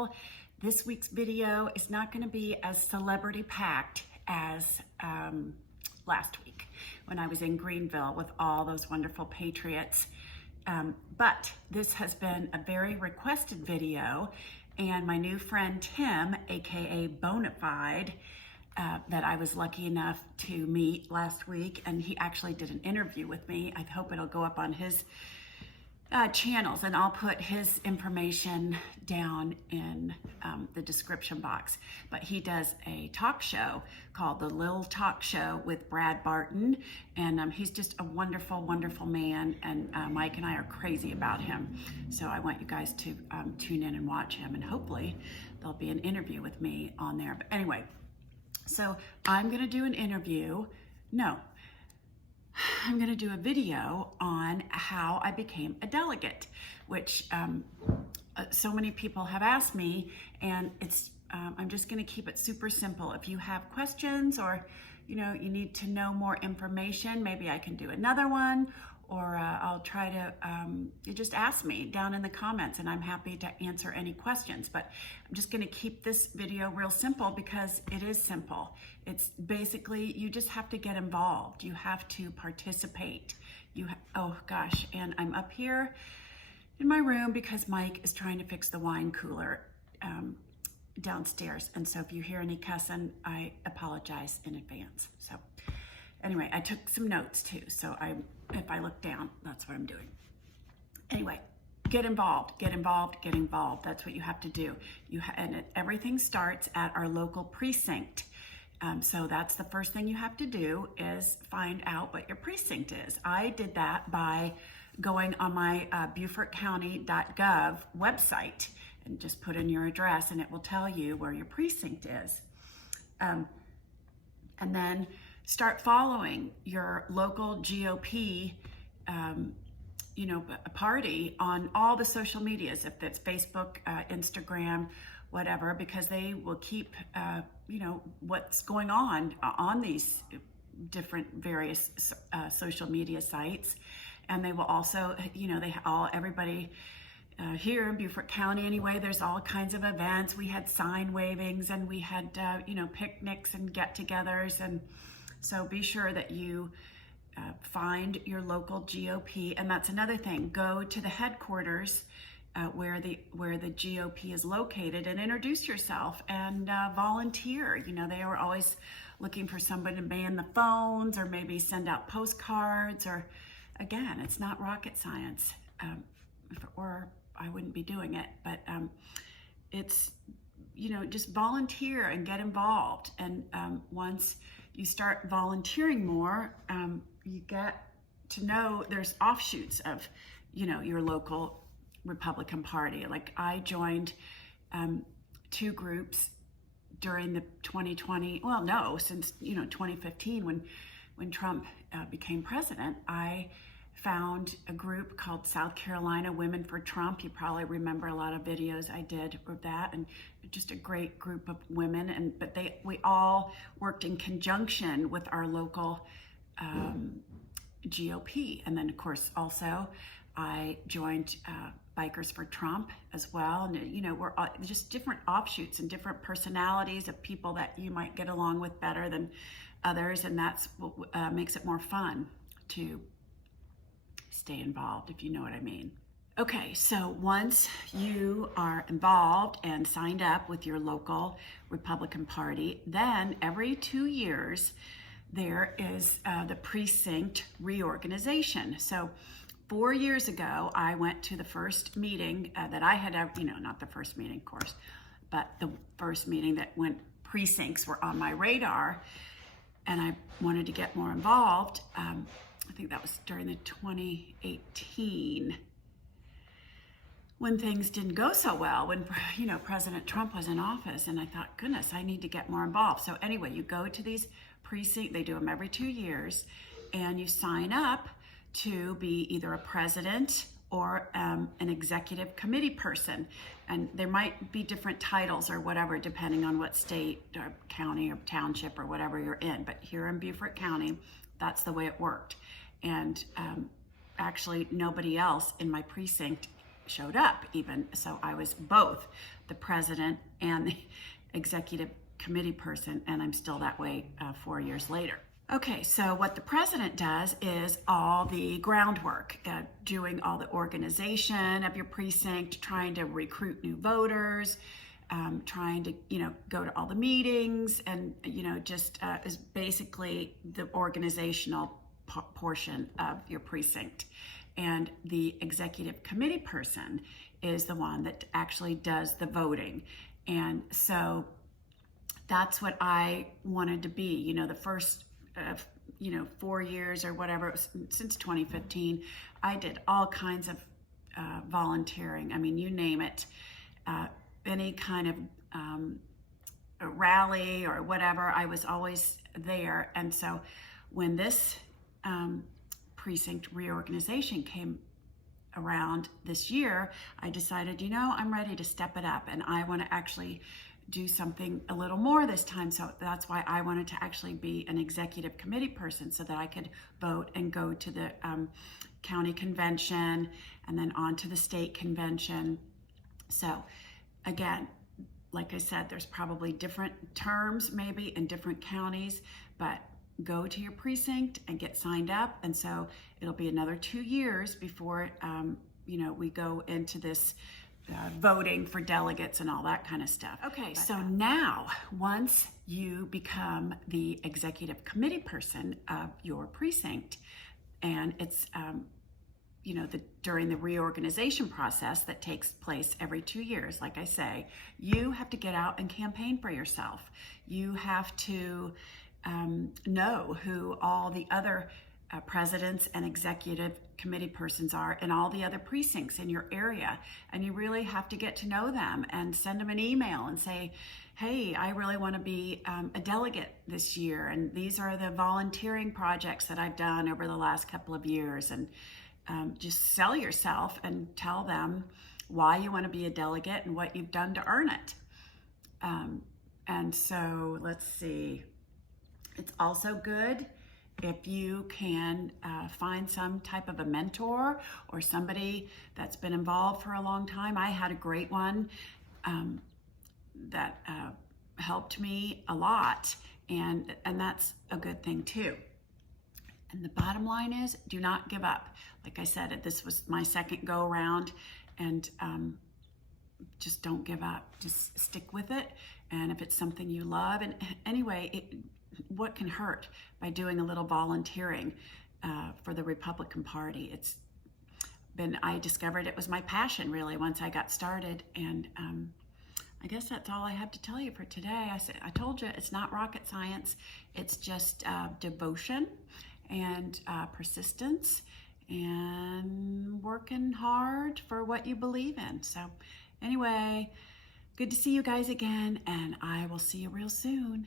Greenville. This week's video is not going to be as celebrity packed as last week when I was in Greenville with all those wonderful patriots. But this has been a very requested video, and my new friend Tim, aka Bonafide, that I was lucky enough to meet last week, and he actually did an interview with me. I hope it'll go up on his channels, and I'll put his information down in the description box. But he does a talk show called the Lil Talk Show with Brad Barton, and he's just a wonderful, wonderful man, and Mike and I are crazy about him. So I want you guys to tune in and watch him, and hopefully there'll be an interview with me on there. But anyway, so I'm gonna do an interview. I'm going to do a video on how I became a delegate, which so many people have asked me, and it's I'm just going to keep it super simple. If you have questions, or you need to know more information, maybe I can do another one, or I'll try to you just ask me down in the comments, and I'm happy to answer any questions. But I'm just going to keep this video real simple because it is simple. It's basically, you just have to get involved. You have to participate. Oh gosh, and I'm up here in my room because Mike is trying to fix the wine cooler downstairs. And so if you hear any cussing, I apologize in advance. So anyway, I took some notes too. So if I look down, that's what I'm doing. Anyway, get involved, get involved, get involved. That's what you have to do. Everything starts at our local precinct. So that's the first thing you have to do, is find out what your precinct is. I did that by going on my BeaufortCounty.gov website and just put in your address, and it will tell you where your precinct is. And then start following your local GOP party on all the social medias, if it's Facebook, Instagram, whatever, because they will keep what's going on these different various social media sites. And they will also, everybody here in Beaufort County anyway, there's all kinds of events. We had sign wavings, and we had picnics and get-togethers, and so be sure that you find your local GOP. And that's another thing. Go to the headquarters where the GOP is located, and introduce yourself and volunteer. They are always looking for somebody to man the phones, or maybe send out postcards, or again, it's not rocket science, or I wouldn't be doing it, but it's, just volunteer and get involved. And once you start volunteering more, you get to know there's offshoots of, your local Republican Party. Like, I joined two groups during the 2020, since 2015, when Trump became president. I found a group called South Carolina Women for Trump. You probably remember a lot of videos I did of that, and just a great group of women. But we all worked in conjunction with our local GOP. And then, of course, also I joined Bikers for Trump as well. And we're just different offshoots and different personalities of people that you might get along with better than others, and that's what makes it more fun to stay involved, if you know what I mean. Okay, so once you are involved and signed up with your local Republican Party, then every 2 years there is the Precinct Reorganization. So 4 years ago, I went to the first meeting that I had ever, not the first meeting, of course, but the first meeting that when precincts were on my radar, and I wanted to get more involved. I think that was during the 2018, when things didn't go so well, when President Trump was in office, and I thought, goodness, I need to get more involved. So anyway, you go to these precincts, they do them every 2 years, and you sign up to be either a president or an executive committee person. And there might be different titles or whatever, depending on what state or county or township or whatever you're in. But here in Beaufort County, that's the way it worked. And actually, nobody else in my precinct showed up even. So I was both the president and the executive committee person, and I'm still that way 4 years later. Okay, so what the president does is all the groundwork, doing all the organization of your precinct, trying to recruit new voters, trying to, go to all the meetings, and, just is basically the organizational portion of your precinct. And the executive committee person is the one that actually does the voting. And so that's what I wanted to be, the first 4 years or whatever, it was, since 2015, I did all kinds of volunteering. I mean, you name it, any kind of a rally or whatever, I was always there. And so when this precinct reorganization came around this year, I decided, I'm ready to step it up, and I want to actually do something a little more this time. So that's why I wanted to actually be an executive committee person, so that I could vote and go to the county convention and then on to the state convention. So again, like I said, there's probably different terms maybe in different counties, but go to your precinct and get signed up. And so it'll be another 2 years before we go into this voting for delegates and all that kind of stuff. Okay, so now once you become the executive committee person of your precinct, and it's during the reorganization process that takes place every 2 years, like I say, you have to get out and campaign for yourself. You have to know who all the other presidents and executive committee persons are in all the other precincts in your area, and you really have to get to know them and send them an email and say, hey, I really want to be a delegate this year, and these are the volunteering projects that I've done over the last couple of years, and just sell yourself and tell them why you want to be a delegate and what you've done to earn it. And so let's see, it's also good if you can find some type of a mentor or somebody that's been involved for a long time. I had a great one that helped me a lot, and that's a good thing too. And the bottom line is, do not give up. Like I said, this was my second go around, and just don't give up. Just stick with it. And if it's something you love, and anyway, what can hurt by doing a little volunteering for the Republican Party? I discovered it was my passion really once I got started, and I guess that's all I have to tell you for today. I told you it's not rocket science. It's just devotion and persistence and working hard for what you believe in. So anyway, good to see you guys again, and I will see you real soon.